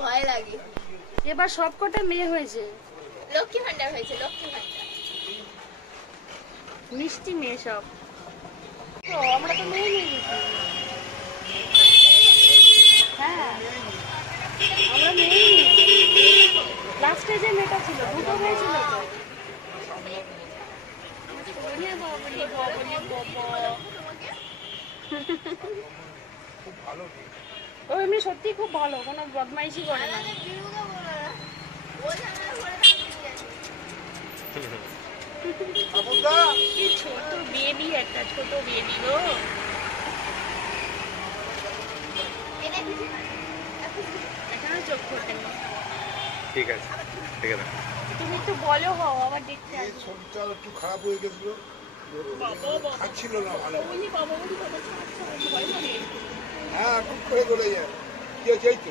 ভয় লাগে। এবার সবকটা মেয়ে হয়েছে, লক্ষ্মী ভান্ডার হয়েছে, লক্ষ্মী ভান্ডার। মিষ্টি মেয়ে সব। তো আমরা তো মেয়ে নিয়ে গেছি। হ্যাঁ আমরা মেয়ে লাস্টে যে মেয়েটা ছিল, দুটো মেয়ে ছিল তো। ও এমনি সত্যি খুব ভালো, কোনো বদমাইশি করে না। কি ছোট বেবি, একটা ছোট বেবি গো। এখানে চোখ ফোটেনি। ঠিক আছে, ঠিক আছে। তুমি একটু বলো হও, আবার দেখতে এই আসবো। ছবিটা একটু খারাপ হয়ে গেছিল, খাচ্ছিল না ভালো। হ্যাঁ, টুক করে চলে যায়। কি হয়েছে এই তো